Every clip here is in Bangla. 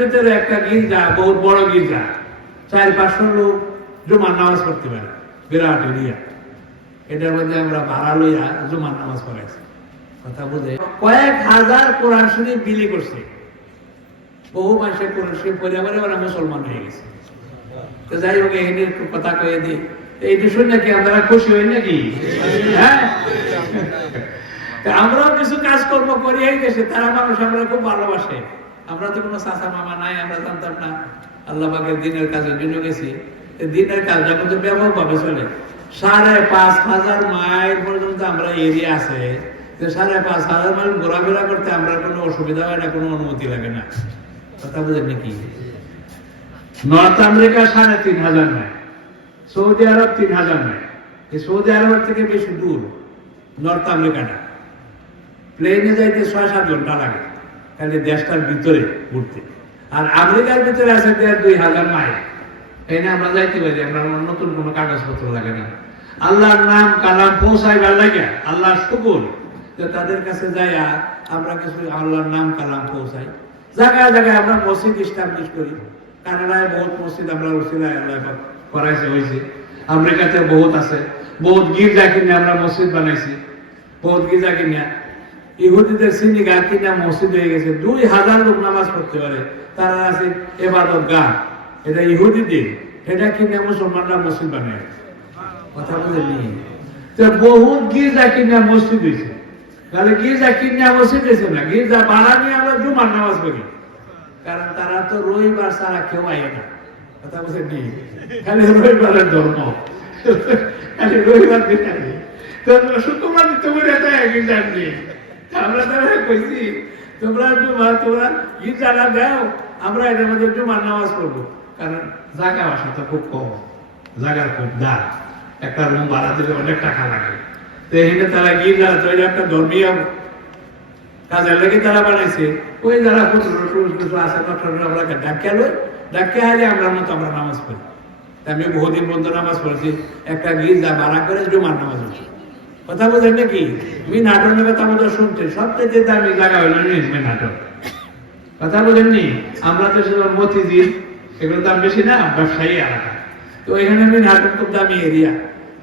ভিতরে একটা গির্জা, বহুত বড় গির্জা, 400-500 লোক জুমার নামাজ পড়তে পারে, বিরাট এরিয়া। এটার মধ্যে আমরা ভাড়া লইয়া জুমার নামাজ পড়াইছি। কথা বুঝে কয়েক হাজার কোরআন শরীফ বিলি করছে। বহু মানুষের কোরআন শরীফ পরিবারে ওরা মুসলমান হয়ে গেছে। তো যাই হোক, এখানে একটু কথা কয়ে দিই, এইটা শুনে কি আমরা খুশি হই নাকি? হ্যাঁ, আমরাও কিছু কাজকর্ম করি এই দেশে, তারা মানুষ আমরা খুব ভালোবাসে। আমরা তো কোনো চাচা মামা নাই, আমরা জানতাম না। আল্লাহ পাকের দিনের কাজের জন্য গেছি। দিনের কাজটা কিন্তু ব্যাপকভাবে চলে। 5,500 মাইল পর্যন্ত আমরা এরিয়া আছে। 5,500 মাইল ঘোরাফেরা করতে আমরা কোনো অসুবিধা হয় না, কোনো অনুমতি লাগে না। কথা বুঝেন নাকি? নর্থ আমেরিকা 3,500 মাইল, সৌদি আরব 3,000 মাইল। এই সৌদি আরবের থেকে বেশি দূর নর্থ আমেরিকাটা। প্লেনে যাইতে 6-7 ঘন্টা লাগে খালি দেশটার ভিতরে ঘুরতে। আর আমেরিকার ভিতরে আছে 1,500-2,000 মাইল। এখানে আমরা যাইতে পারি, আমরা নতুন কোনো কাগজপত্র লাগে না। আল্লাহর নাম কালাম পৌঁছাইবার লাগে আল্লাহর শুকর যে তাদের কাছে যাইয়া আমরা কিছু আল্লাহর নাম কালাম পৌঁছাই। জায়গায় জায়গায় আমরা মসজিদ ইস্টাবলিশ করি। কানাডায় বহুত মসজিদ আমরা উসিলায় আল্লাহ করাইছে হয়েছে। আমেরিকাতে বহুত আছে, বহুত গির্জা কিনে আমরা মসজিদ বানাইছি, বহুত গির্জা কিনা। ইহুদিদের সিনিগা কিনা মসজিদ হয়ে গেছে, 2,000 লোক নামাজ পড়তে পারে। তারা আছে এবাদত গাহ, এটা ইহুদিদের, এটা কিনে মুসলমানরা মসজিদ বানায়। কথা বলেনি? বহুত গির্জা কিনা মসজিদ হয়েছে। তাহলে গির্জা কিনা মসজিদ হয়েছে না, গির্জা বানানি আমরা জুমার নামাজ পড়ি। কারণ তারা তো রবিবার ছাড়া কেউ আয় না। কথা বলেনি? খালি রবিবারের ধর্ম, খালি রবিবার দিন আগে শুক্রবার দিতে পারে গির্জা নিয়ে। আমরা তারা কইছি তোমরা গির্জাটা দাও, আমরা এটার মধ্যে জুমার নামাজ পড়বো। কারণ জায়গা বাসা তো খুব কম, জায়গার খুব দাম, একটা রুম ভাড়া দিলে অনেক টাকা লাগে। তো এখানে তারা গির্জা তৈরি একটা ধর্মীয় কাজের লেগে তারা বানাইছে। ওই যারা কিছু আছে আমরা ডাক্কে হাইলে আমরা মতো আমরা নামাজ পড়ি। আমি বহুদিন বন্ধু নামাজ পড়েছি, একটা গির্জা ভাড়া করে জুমার নামাজ পড়ছি। কথা বোঝেন নাকি? মিন হাটর নেবে তা মতো শুনছে, সবচেয়ে দামি জায়গা হইল মিন হাটর। কথা বোঝেননি? আমরা তো সেরকম মতিঝিল, এগুলো দাম বেশি না, ব্যবসায়ী এলাকা। তো এখানে মিন হাটর খুব দামি এরিয়া।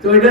তো এটা